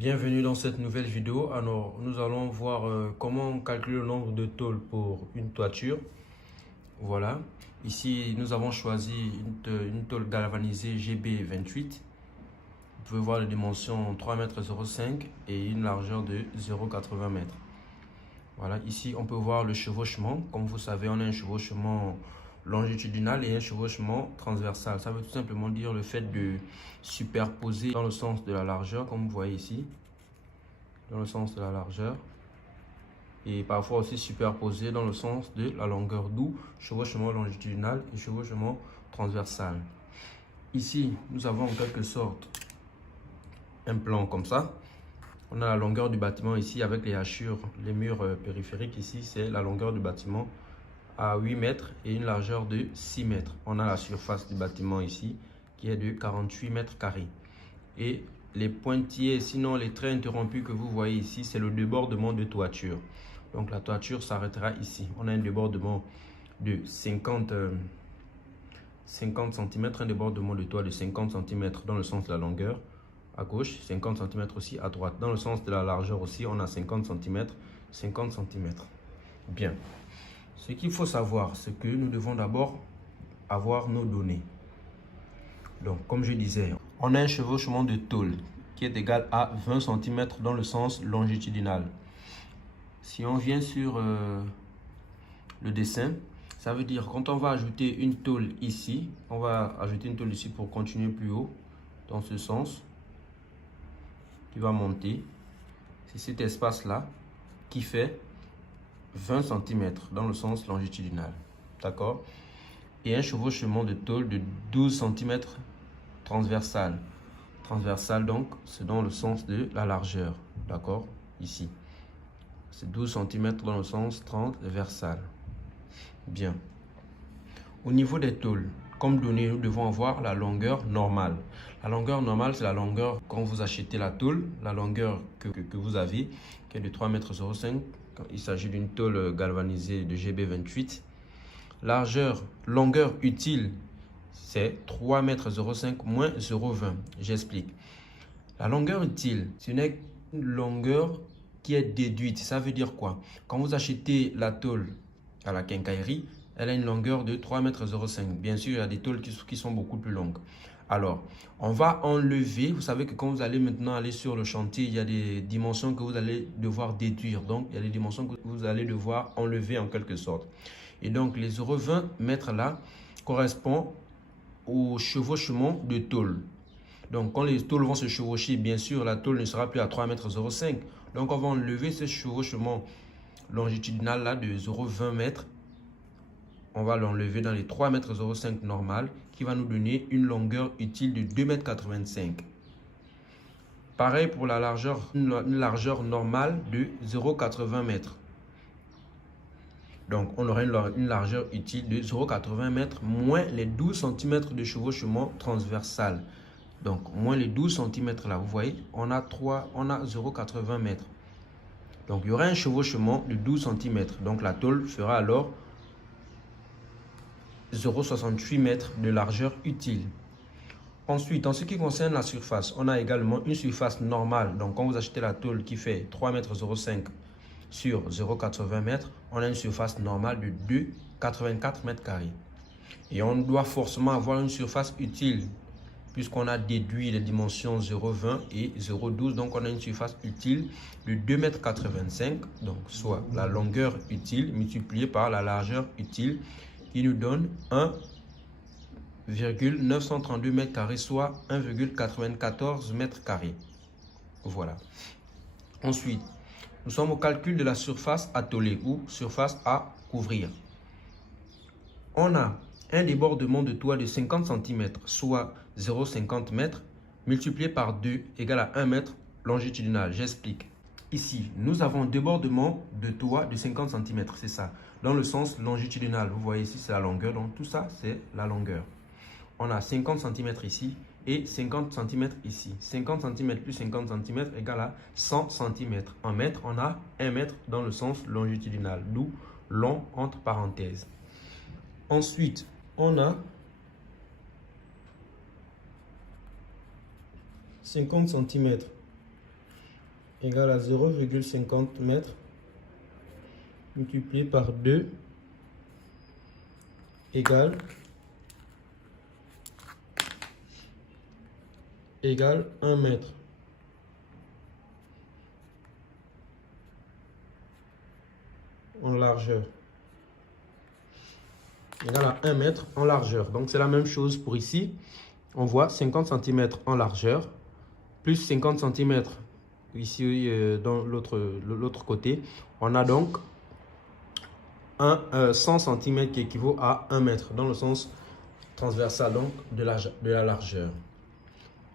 Bienvenue dans cette nouvelle vidéo. Alors, nous allons voir comment calculer le nombre de tôles pour une toiture. Voilà. Ici, nous avons choisi une tôle galvanisée GB28. Vous pouvez voir les dimensions 3,05 m et une largeur de 0,80 m. Voilà. Ici, on peut voir le chevauchement. Comme vous savez, on a un chevauchement longitudinal et un chevauchement transversal. Ça veut tout simplement dire le fait de superposer dans le sens de la largeur, comme vous voyez ici, dans le sens de la largeur, et parfois aussi superposer dans le sens de la longueur, d'où chevauchement longitudinal et chevauchement transversal. Ici, nous avons en quelque sorte un plan comme ça. On a la longueur du bâtiment ici avec les hachures, les murs périphériques. Ici, c'est la longueur du bâtiment à 8 mètres et une largeur de 6 mètres. On a la surface du bâtiment ici qui est de 48 mètres carrés. Et les pointillés, sinon les traits interrompus que vous voyez ici, c'est le débordement de toiture. Donc la toiture s'arrêtera ici. On a un débordement de 50 cm, un débordement de toit de 50 cm dans le sens de la longueur à gauche, 50 cm aussi à droite. Dans le sens de la largeur aussi, on a 50 cm, 50 cm. Bien. Ce qu'il faut savoir, c'est que nous devons d'abord avoir nos données. Donc, comme je disais, on a un chevauchement de tôle qui est égal à 20 cm dans le sens longitudinal. Si on vient sur le dessin, ça veut dire quand on va ajouter une tôle ici, on va ajouter une tôle ici pour continuer plus haut, dans ce sens, qui va monter. C'est cet espace-là qui fait 20 cm dans le sens longitudinal. D'accord? Et un chevauchement de tôle de 12 cm transversal. Transversal, donc, c'est dans le sens de la largeur. D'accord? Ici. C'est 12 cm dans le sens transversal. Bien. Au niveau des tôles, comme donné, nous devons avoir la longueur normale. La longueur normale, c'est la longueur quand vous achetez la tôle, la longueur que vous avez, qui est de 3,05 m. Il s'agit d'une tôle galvanisée de GB28. Largeur, longueur utile, c'est 3,05 m moins 0,20 m. J'explique. La longueur utile, ce n'est qu'une longueur qui est déduite. Ça veut dire quoi? Quand vous achetez la tôle à la quincaillerie, elle a une longueur de 3,05 m. Bien sûr, il y a des tôles qui sont beaucoup plus longues. Alors, on va enlever. Vous savez que quand vous allez maintenant aller sur le chantier, il y a des dimensions que vous allez devoir déduire. Donc, il y a des dimensions que vous allez devoir enlever en quelque sorte. Et donc, les 0,20 mètres là correspondent au chevauchement de tôle. Donc, quand les tôles vont se chevaucher, bien sûr, la tôle ne sera plus à 3,05 m. Donc, on va enlever ce chevauchement longitudinal là de 0,20 mètres. On va l'enlever dans les 3,05 m normal qui va nous donner une longueur utile de 2,85 m. Pareil pour la largeur, une largeur normale de 0,80 m. Donc, on aura une largeur utile de 0,80 m moins les 12 cm de chevauchement transversal. Donc, moins les 12 cm là, vous voyez, on a 0,80 m. Donc, il y aura un chevauchement de 12 cm. Donc, la tôle fera alors 0,68 m de largeur utile. Ensuite, en ce qui concerne la surface, on a également une surface normale. Donc, quand vous achetez la tôle qui fait 3,05 m sur 0,80 m, on a une surface normale de 2,84 m². Et on doit forcément avoir une surface utile puisqu'on a déduit les dimensions 0,20 et 0,12. Donc, on a une surface utile de 2,85 m, donc soit la longueur utile multipliée par la largeur utile, qui nous donne 1,932 m², soit 1,94 m². Voilà. Ensuite, nous sommes au calcul de la surface à tôler ou surface à couvrir. On a un débordement de toit de 50 cm, soit 0,50 m, multiplié par 2 égale à 1 m longitudinal. J'explique. Ici, nous avons un débordement de toit de 50 cm, c'est ça, dans le sens longitudinal. Vous voyez ici, c'est la longueur, donc tout ça, c'est la longueur. On a 50 cm ici et 50 cm ici. 50 cm plus 50 cm égale à 100 cm. En mètres, on a 1 m dans le sens longitudinal, d'où long entre parenthèses. Ensuite, on a 50 cm égale à 0,50 mètres multiplié par 2 égale 1 mètre. En largeur. Égale à 1 mètre en largeur. Donc c'est la même chose pour ici. On voit 50 cm en largeur plus 50 cm ici dans l'autre côté. On a donc 100 cm qui équivaut à 1 mètre dans le sens transversal donc de la largeur.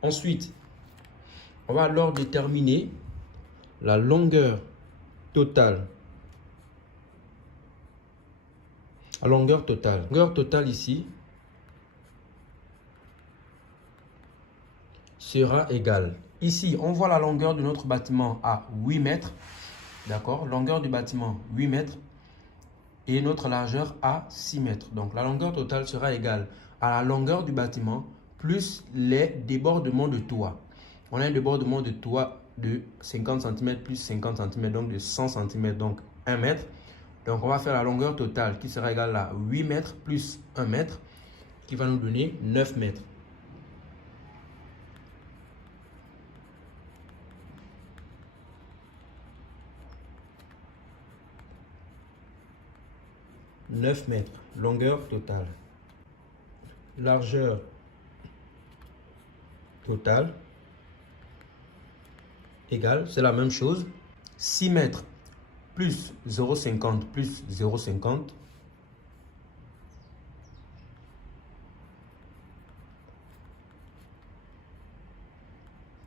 Ensuite, on va alors déterminer la longueur totale. La longueur totale. La longueur totale ici sera égale. Ici, on voit la longueur de notre bâtiment à 8 mètres. D'accord? Longueur du bâtiment 8 mètres et notre largeur à 6 mètres. Donc, la longueur totale sera égale à la longueur du bâtiment plus les débordements de toit. On a un débordement de toit de 50 cm plus 50 cm, donc de 100 cm, donc 1 mètre. Donc, on va faire la longueur totale qui sera égale à 8 mètres plus 1 mètre, qui va nous donner 9 mètres. « 9 mètres, longueur totale. Largeur totale égale, c'est la même chose, 6 mètres plus 0,50 plus 0,50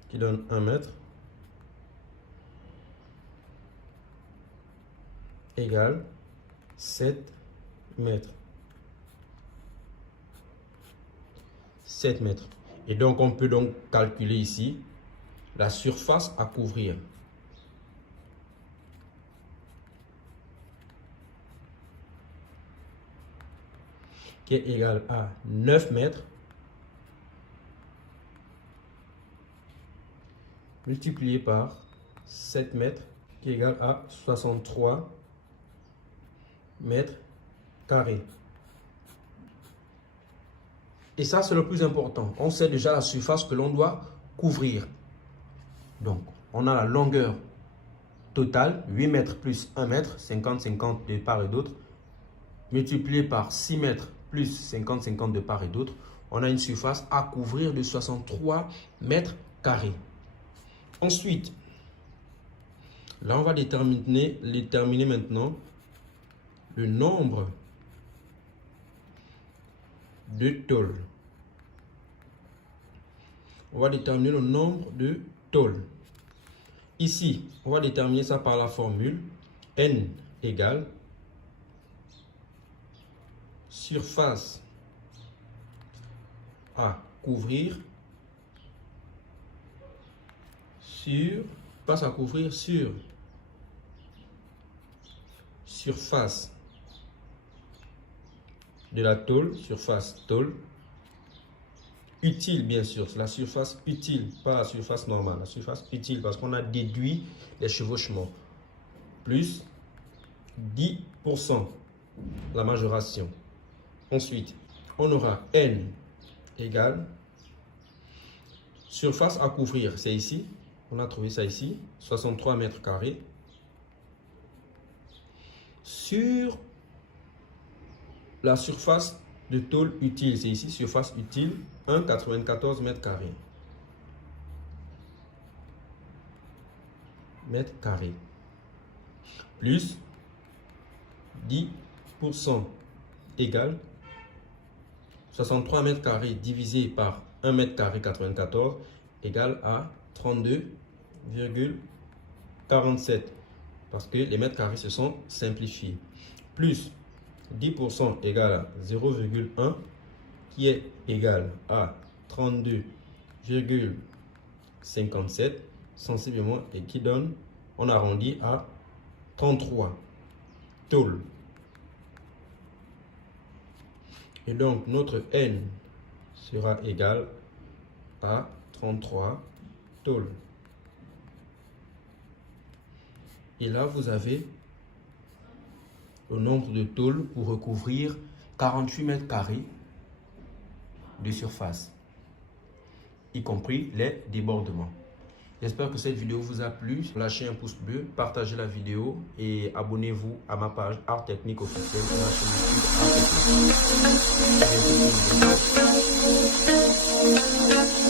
qui donne 1 mètre égale 7 mètres. 7 mètres. Et donc, on peut donc calculer ici la surface à couvrir. Qui est égale à 9 mètres multiplié par 7 mètres qui est égal à 63 mètres carrés. Et ça, c'est le plus important. On sait déjà la surface que l'on doit couvrir. Donc, on a la longueur totale, 8 mètres plus 1 mètre, 50-50 de part et d'autre, multiplié par 6 mètres plus 50-50 de part et d'autre. On a une surface à couvrir de 63 mètres carrés. Ensuite, là, on va déterminer maintenant le nombre de tôles. On va déterminer le nombre de tôles. Ici, on va déterminer ça par la formule N égale surface à couvrir sur surface de la tôle, surface tôle, utile bien sûr, c'est la surface utile, pas la surface normale, la surface utile parce qu'on a déduit les chevauchements, plus 10%, la majoration. Ensuite, on aura N égale surface à couvrir, c'est ici, on a trouvé ça ici, 63 mètres carrés, sur la surface de tôle utile, c'est ici, surface utile, 1,94 mètres carrés. Plus 10% égale 63 mètres carrés divisé par 1 mètre carré 94 égale à 32,47 parce que les mètres carrés se sont simplifiés. Plus 10% égale à 0,1 qui est égal à 32,57 sensiblement et qui donne, on arrondit à 33 tôles. Et donc notre N sera égal à 33 tôles. Et là, vous avez le nombre de tôles pour recouvrir 48 mètres carrés de surface, y compris les débordements. J'espère que cette vidéo vous a plu. Lâchez un pouce bleu, partagez la vidéo et abonnez-vous à ma page Art Technique officielle sur la chaîne YouTube Art Technique. À bientôt.